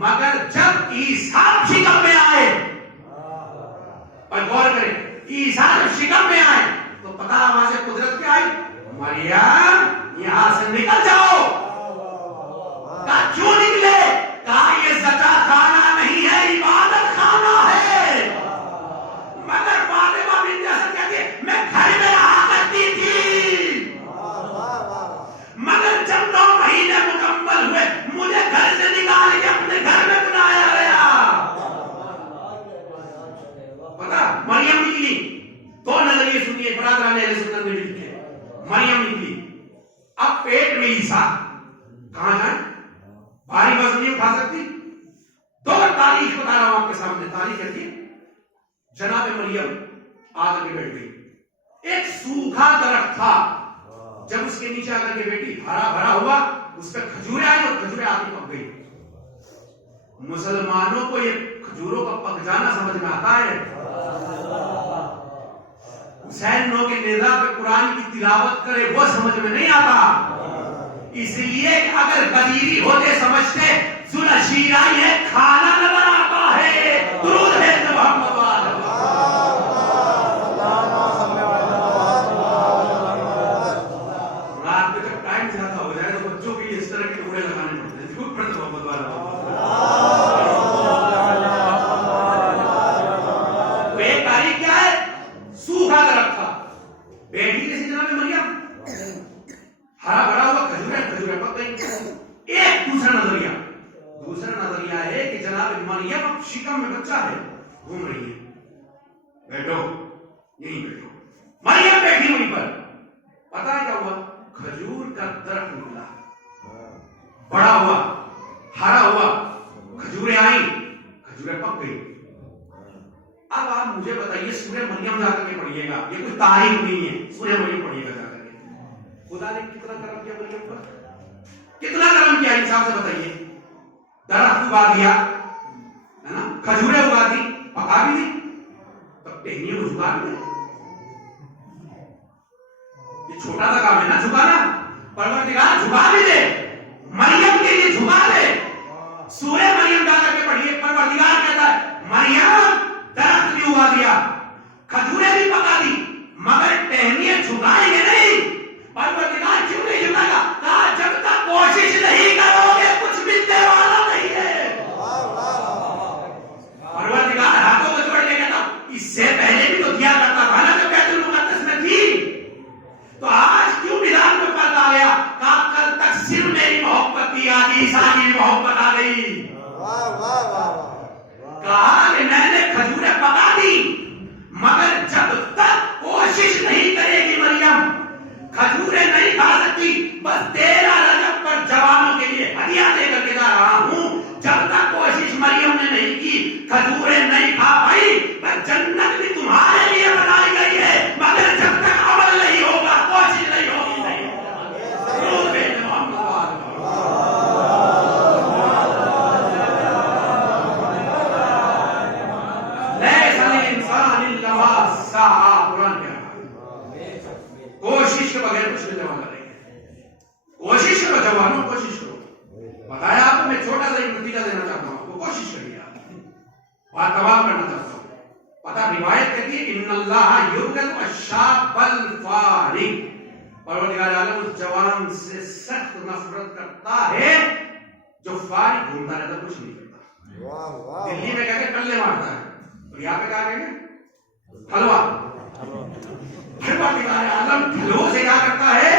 مگر جب عیسیٰ شکم میں آئے, اور غور کریں, عیسیٰ جب شکم میں آئے تو پتا آواز قدرت کیا آئی؟ مریم یہاں سے نکل جاؤ. کہا کیوں نکلے؟ کہا یہ زکات کھانا نہیں ہے, عبادت کھانا ہے. مگر فاطمہ بنت اسد کہتی ہے میں گھر میں رہا کرتی تھی, مگر جب 9 مہینے مکمل ہوئے مجھے گھر سے نکال کے اپنے گھر میں بلایا گیا. پتا مریم نکلی. 2 نظریے سنیے برادران اہل سنت میں لکھے. مریم نکلی. اب پیٹ میں عیسیٰ, کہاں جائیں؟ بھاری وزن نہیں اٹھا سکتی. 2 تاریخ بتا رہا ہوں آپ کے سامنے. تاریخ کہتی ہے جناب مریم آ کر کے بیٹھ گئی. ایک سوکھا درخت تھا, جب اس کے نیچے آ کر کے بیٹی ہرا بھرا ہوا, اس پہ کھجوریں آئی اور کھجوریں آتی پک گئی. مسلمانوں کو یہ کھجوروں کا پک جانا سمجھ میں آتا ہے. حسین نو کے نیزہ پہ قرآن کی تلاوت کرے وہ سمجھ میں نہیں آتا. اس لیے اگر غدیری ہوتے سمجھتے سنا شیرائی ہے, کھانا نظر آتا ہے. درود ہے محمد. رات میں جب ٹائم زیادہ ہو جائے تو بچوں کے لیے اس طرح کے ٹکڑے لگانے پڑتے ہیں. درود پڑھتے محمد والا. تو ایک تاریخ کیا ہے؟ سوکھا درخت تھا. بیٹی کیسی جناب مریم, ہرا بھرا ہوا, کھجوریں پک گئی. ایک دوسرا نظریہ ہے کہ جناب مریم اب شکم میں بچہ ہے, گھوم رہی ہے. بیٹھو یہیں بیٹھو. مریم بیٹھی وہیں پر. پتا ہے کیا ہوا؟ کھجور کا درخت نکلا, بڑا ہوا, ہرا ہوا, کھجوریں آئیں, کھجوریں پک گئی. اب آپ مجھے بتائیے سورہ مریم جا کر کے پڑھیے گا, یہ کوئی تاریخ نہیں ہے, سورہ مریم پڑھیے گا جا کر کے. خدا نے کتنا کرم کیا مریم پر, کتنا کرم کیا انصاف سے بتائیے. درخت اگا دیا ہے نا, کھجوریں اگا دی, پکا بھی دی, تب ٹہنیوں کو جھکا بھی دے. یہ چھوٹا سا کام ہے نا جھکانا. پروردگار جھکا بھی دے, مریم کے لیے جھکا دے. سورہ مریم جا کر کے پڑھیے. پروردگار کہتا ہے مریم درخت بھی اگا دیا, کھجوریں بھی پکا دی, مگر ٹہنیاں جھکائیں گے نہیں. پروردگار نہیں کھا بھائی، جنت بھی تمہارے لیے بنائی گئی ہے، مگر جب تک عمل نہیں ہوگا، کوشش نہیں ہوگی، نہیں کوشش کے بغیر کچھ ملنے والا نہیں ہے۔ کوشش کرو جوانوں، کوشش کرو۔ بتایا آپ کو، میں چھوٹا سا ایک نتیجہ دینا چاہتا ہوں، آپ کو کوشش کریے، آپ بات تمام کرنا چاہتا ہوں۔ پتا روایت کہتی ہے ان اللہ یبغض الشاب الفارغ، پروردگار عالم اس جوان سے سخت نفرت کرتا ہے جو فارغ گھومتا رہتا، کچھ نہیں کرتا۔ دلی میں کہتے ہیں کلے مارتا ہے، اور یہاں پہ کیا کہیں گے؟ حلوہ۔ پروردگار عالم کھلوں سے کیا کرتا ہے؟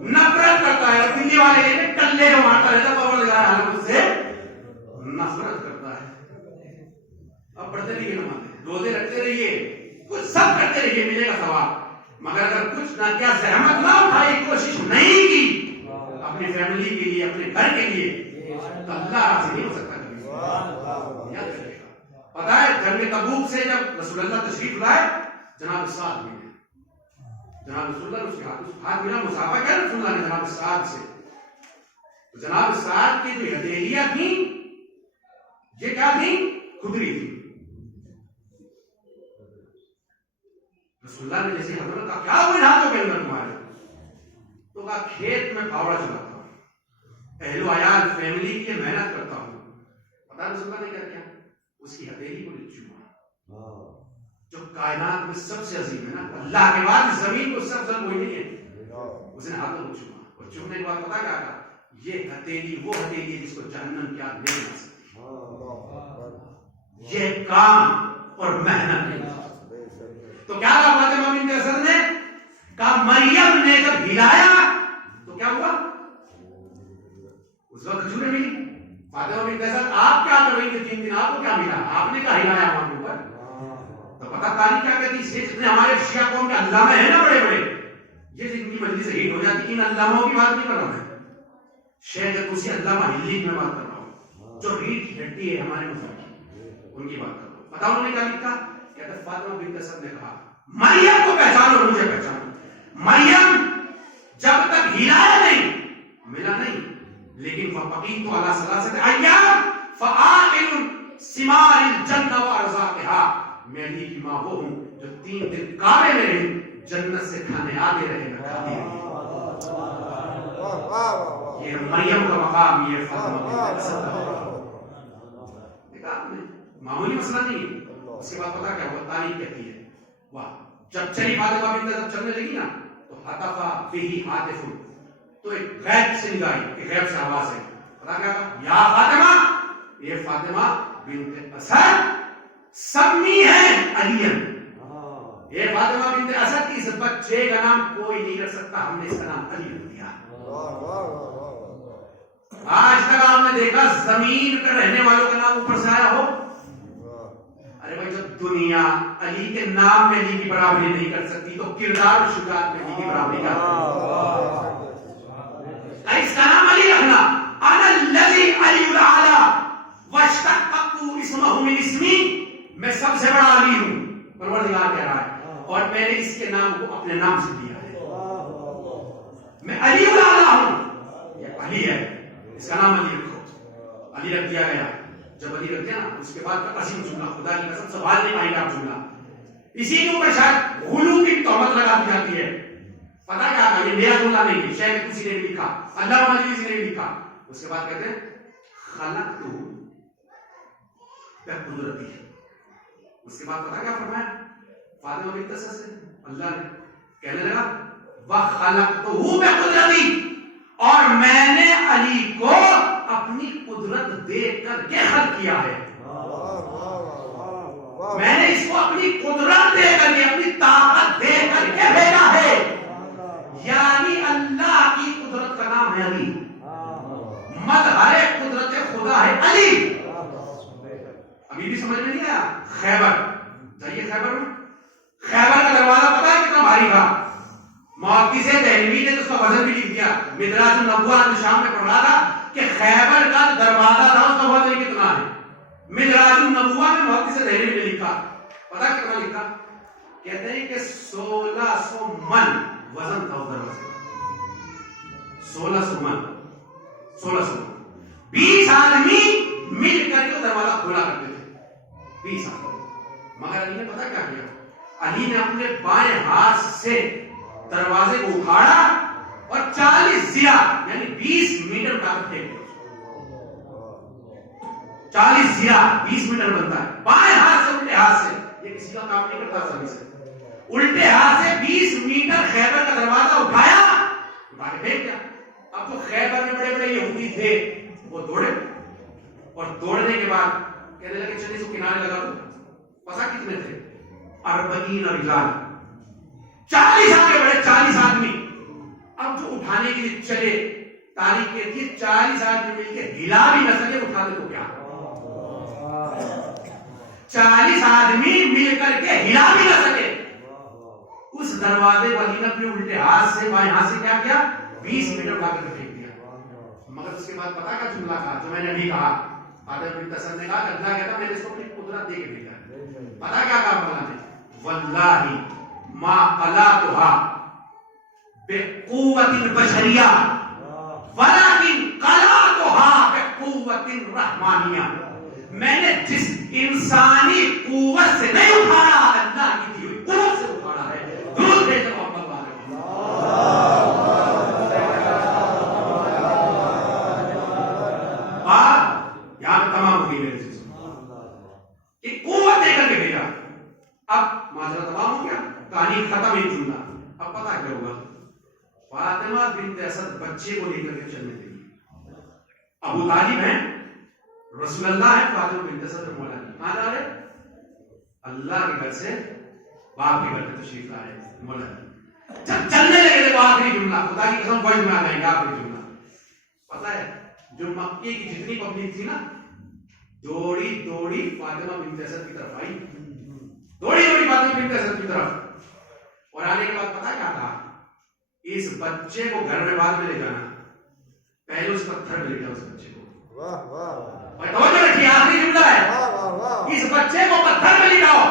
نفرت کرتا ہے، اور دلی والے کہتے ہیں کلے جو مارتا رہتا، پروردگار عالم اس سے نفرت کرتا ہے۔ اب پڑھتے رہیے، نمازیں روزے رکھتے رہیے، کچھ سب کرتے رہیے، ملے گا ثواب، مگر اگر کچھ نہ کیا، زحمت نہ اٹھائی، کوشش نہیں کی اپنی فیملی کے لیے، اپنے گھر کے لیے، تو اللہ راضی نہیں ہو سکتا کبھی۔ یاد رکھیے گا۔ پتا ہے جنگ تبوک سے جب رسول اللہ تشریف لائے، جناب سعد ملے، جناب رسول اللہ اس کے ہاتھ ملا، مسافہ کیا رسول اللہ نے جناب سعد سے، تو جناب سعد کی جو ہتھیلیاں تھیں، یہ کیا تھیں؟ کھدری تھی۔ رسول اللہ نے جیسے حضرت کا کیا ہوئے ہاتھوں کے اندر تمہارے، تو کہا کھیت میں پھاوڑا چلاتا ہوں، اہل و عیال فیملی کی محنت کرتا ہوں۔ پتا رسول اللہ نے کیا کیا؟ اس کی ہتھیلی کو چوما، جو کائنات میں سب سے عظیم ہے نا، اللہ کے بعد زمین کو سب سے کوئی نہیں ہے، اس نے ہاتھوں کو چوما، اور چومنے کے بعد پتا کیا کہا؟ یہ ہتھیلی وہ ہتھیلی ہے جس کو جہنم کی آگ نہیں لا سکتی، یہ کام اور محنت نہیں۔ تو کیا کہا فاطمہ بنت اسد نے؟ کہا مریم نے جب ہلایا تو کیا ہوا؟ اس وقت کھجوریں ملی۔ فاطمہ بنت اسد آپ کیا کر رہی تھی 3 دن، آپ کو کیا ملا؟ آپ نے کہا ہلایا وہاں کے اوپر۔ تو پتا تاریخ کیا کہتی ہے؟ جتنے ہمارے شیعہ قوم کے علامہ ہیں نا بڑے بڑے، یہ جن کی مجلس ہیٹ ہو جاتی، ان علاموں کی بات نہیں کر رہا میں، شیخ توسی علامہ ہلی کی میں بات کر رہا ہوں، جو ریڑھ کی ہڈی ہے ہمارے مذہب کی، ان کی بات کر رہا ہوں۔ پتا انہوں نے کیا لکھا؟ کہتے فاطمہ بنت اسد نے کہا مریم کو پہچانو، مجھے پہچانو۔ مریم جب تک ہلایا نہیں، ملا نہیں، لیکن فبقیت علی ثلاثۃ ایام فآکل ثمار الجنہ وارزاقها، میں علی کی ماں وہ ہوں جو 3 دن کعبے میں رہی، جنت سے کھانے آتے رہے، میں کھاتی رہی۔ یہ مریم کا مقام، یہ فاطمہ بنت اسد دیکھا آپ نے، معمولی مسئلہ نہیں ہے۔ اس کے بعد پتا کیا ہوا؟ تاریخ کہتی ہے واہ، جب چلی فاطمہ بنت اسد چلنے لگی نا، تو حتفا بہی ہاتف، تو ایک غیب سے نگاہی، ایک غیب سے آواز ہے، پتا کیا کہا؟ یا فاطمہ، یہ فاطمہ بنت اسد سمی ہے علین، یہ فاطمہ بنت اسد کی اس بچے کا نام کوئی نہیں رکھ سکتا، ہم نے اس کا نام علی رکھ دیا۔ آج تک آپ نے دیکھا زمین پر رہنے والوں کا نام اوپر سے آیا ہو؟ ارے بھائی جب دنیا علی کے نام میں علی کی برابری نہیں کر سکتی تو کردار اور شجاعت میں علی کی برابری کیا کرے؟ اس کا نام علی رکھنا، انا الذی علی الاعلی واشتققت اسمہ من اسمی، میں سب سے بڑا علی ہوں، پروردگار کہہ رہا ہے، اور میں نے اس کے نام کو اپنے نام سے دیا ہے، میں علی الاعلی ہوں، یہ علی ہے، اس کا نام علی رکھو، علی رکھ دیا گیا۔ جب علی رکھ دیا نا، اس کے بعد کا عظیم جملہ، خدا کی قسم سوال نہیں پائے گا آپ جملہ، اسی کے اوپر شاید غلو کی تہمت لگا دی جاتی ہے۔ پتا کیا کہا؟ یہ میرا جملہ نہیں ہے، شیخ کسی نے بھی لکھا، علامہ مجلسی نے بھی لکھا۔ اس کے بعد کہتے ہیں خلقتہ بقدرتی، اس کے بعد پتا کیا فرمایا فاطمہ بنت اسد سے؟ اللہ نے کہنے لگا وخلقتہ بقدرتی، اور میں نے علی کو اپنی قدرت دے کر کے خلق کیا ہے، میں نے اس کو اپنی قدرت دے کر کے، اپنی طاقت دے کر کے بھیجا ہے، یعنی اللہ کی قدرت کا نام ہے علی، مظہر قدرت خدا ہے علی۔ ابھی بھی سمجھ میں نہیں آیا؟ خیبر جائیے، خیبر میں، خیبر کا دروازہ پتا ہے کتنا بھاری تھا؟ محدث دہلوی نے اس کا وزن بھی لکھ دیا، مدراج النبوہ شام میں پڑھ رہا تھا کہ خیبر کا دروازہ تھا، اس کا وزن کتنا ہے؟ مدراج النبوہ میں محدث دہلوی نے لکھا، پتہ کتنا لکھا؟ کہتے ہیں کہ 1600 من وزن تھا ادھر وزن، 1600 من، 1600 20 آدمی مل کر کے دروازہ کھولا کرتے تھے، 20 آدمی۔ مگر علی نے پتہ کیا کیا؟ علی نے اپنے بائیں ہاتھ سے دروازے کو اکھاڑا اور 40 زیا یعنی 20 میٹر کا پھینک دیا۔ 40 زیا 20 میٹر بنتا ہے، بائیں ہاتھ سے الٹے ہاتھ سے، یہ کسی کا کام نہیں کرتا سبھی سے، الٹے ہاتھ سے 20 میٹر خیبر کا دروازہ اٹھایا، اٹھا کے پھینک دیا۔ اب جو خیبر میں بڑے بڑے یہودی تھے وہ دوڑے، اور دوڑنے کے بعد کہنے لگے چلیے اس کو کنارے لگا دو۔ پتا کتنے تھے؟ 40 رجال، 40 آگے بڑھے، 40 آدمی۔ اب جو اٹھانے کے لیے چلے، تاریخ کہتی ہے 40 آدمی مل کے ہلا بھی نہ سکے، اٹھا دے تو کیا؟ 40 آدمی مل کر کے ہلا بھی نہ سکے اس دروازے کو علی نے اپنے الٹے ہاتھ سے بائیں ہاتھ سے کیا کیا؟ 20 میٹر اٹھا کر پھینک دیا۔ مگر اس کے بعد پتا کیا جملہ کہا جو میں نے ابھی کہا؟ آدم بن تسن نے کہا کہ اللہ کہتا میں نے اس کو اپنی قدرت دے کے بھیجا۔ پتا کیا کہا مولا نے؟ واللہ ما قلاتها بقوة بشریہ ولكن قلاتها بقوة رحمانیہ، میں نے جس انسانی قوت سے نہیں اٹھایا، اللہ کی دی ہوئی قوت سے اٹھایا ہے۔ درود بھیجو محمد والے۔ بات یہاں تمام ہوئی میرے سے، کہ قوت دے کر کے بھیجا۔ اب ماجرا تمام ہو گیا، کہانی ختم، ایک جملہ۔ اب پتا کیا ہوا؟ فاطمہ بنت اسد بچے کو لے کر کے چلنے لگی۔ ابو طالب ہیں، رسول اللہ ہے، فاطمہ بنت اسد مولا نے کہاں جا رہے؟ اللہ کے گھر سے باپ کے گھر میں تشریف لائے مولا نے۔ جب چلنے لگے تو آخری جملہ، خدا کی قسم وجہ میں آ جائیں گے آخری جملہ۔ پتا ہے جو مکے کی جتنی پبلک تھی نا، دوڑی دوڑی فاطمہ بنت اسد کی طرف آئی، دوڑی دوڑی فاطمہ بنت اسد کی طرف، اور آنے کے بعد پتا کیا کہا؟ اس بچے کو گھر میں بعد میں لے جانا، پہلے اس پتھر پہ لٹا اس بچے کو۔ واہ واہ، اور توجہ رکھیے آخری جملہ ہے، اس بچے کو پتھر پہ لٹاؤ۔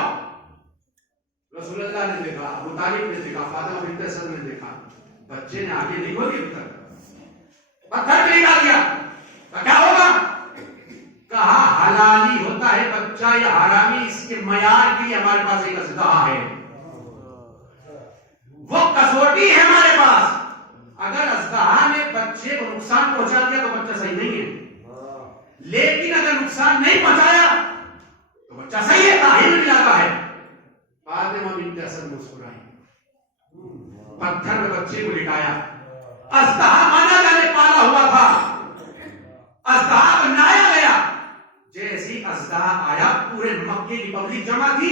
رسول اللہ نے دیکھا، ابو طالب نے دیکھا، فاطمہ بنت اسد نے دیکھا، بچے نے آگے نہیں کھولی پتھر پہ لٹا دیا۔ کیا ہوگا؟ کہا حلالی ہوتا ہے بچہ یا حرامی، اس کے معیار کے لیے ہمارے پاس ایک اژدہا ہے، وہ کسوٹی ہے ہمارے پاس۔ اگر اژدہا نے بچے کو نقصان پہنچا دیا تو بچہ صحیح نہیں ہے، لیکن اگر نقصان نہیں پہنچایا تو بچہ صحیح ہے، طاہر ملاتا ہے۔ فاطمہ بنت اسد مسکرائی، پتھر میں بچے کو لٹایا۔ اژدہا مانا جانے پالا ہوا تھا، اژدہا بنایا گیا۔ جیسی اژدہا آیا، پورے مکے کی پبلک جمع تھی،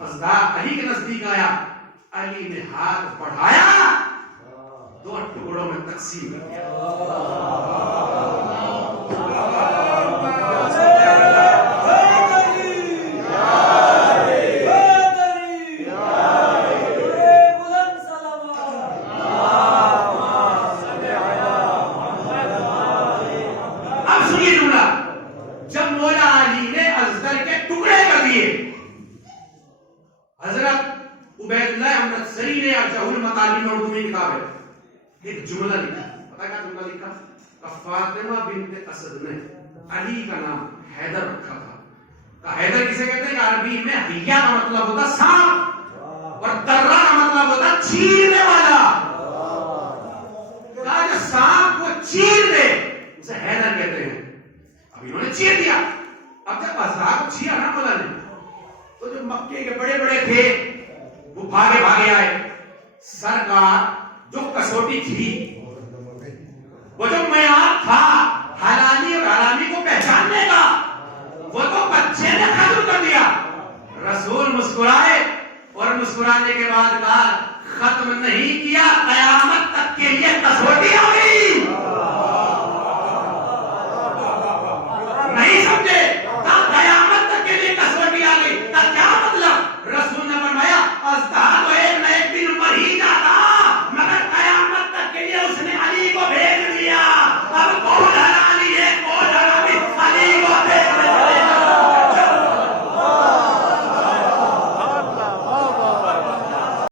اژدہا علی کے نزدیک آیا، علی نے ہاتھ بڑھایا، 2 ٹکڑوں میں تقسیم کر دیا۔ اب سنیے جملہ، جب مولا علی نے ازدر کے ٹکڑے کر دیے، حضرت عبید اللہ احمد سری نے جوہر المطالب میں اردو میں کتاب ہے، ایک جملہ لکھا۔ پتا کیا جملہ لکھا؟ فاطمہ بنت اسد نے علی کا نام حیدر رکھا تھا۔ حیدر کسے کہتے ہیں کہ عربی میں حیہ کا مطلب ہوتا سانپ، اور درہ کا مطلب ہوتا چیرنے والا۔ کہا جو سانپ کو چیر دے اسے حیدر کہتے ہیں۔ اب انہوں نے چیر دیا۔ اب جب اژدہا کو چیرا نا مولا نے، تو جو مکے کے بڑے بڑے تھے وہ بھاگے بھاگے آئے۔ سرکار جو کسوٹی تھی، وہ جو معیار تھا حلالی اور حرامی کو پہچاننے کا، وہ تو بچے نے ختم کر دیا۔ رسول مسکرائے اور مسکرانے کے بعد کہا ختم نہیں کیا، قیامت تک کے لیے کسوٹی آ گئی۔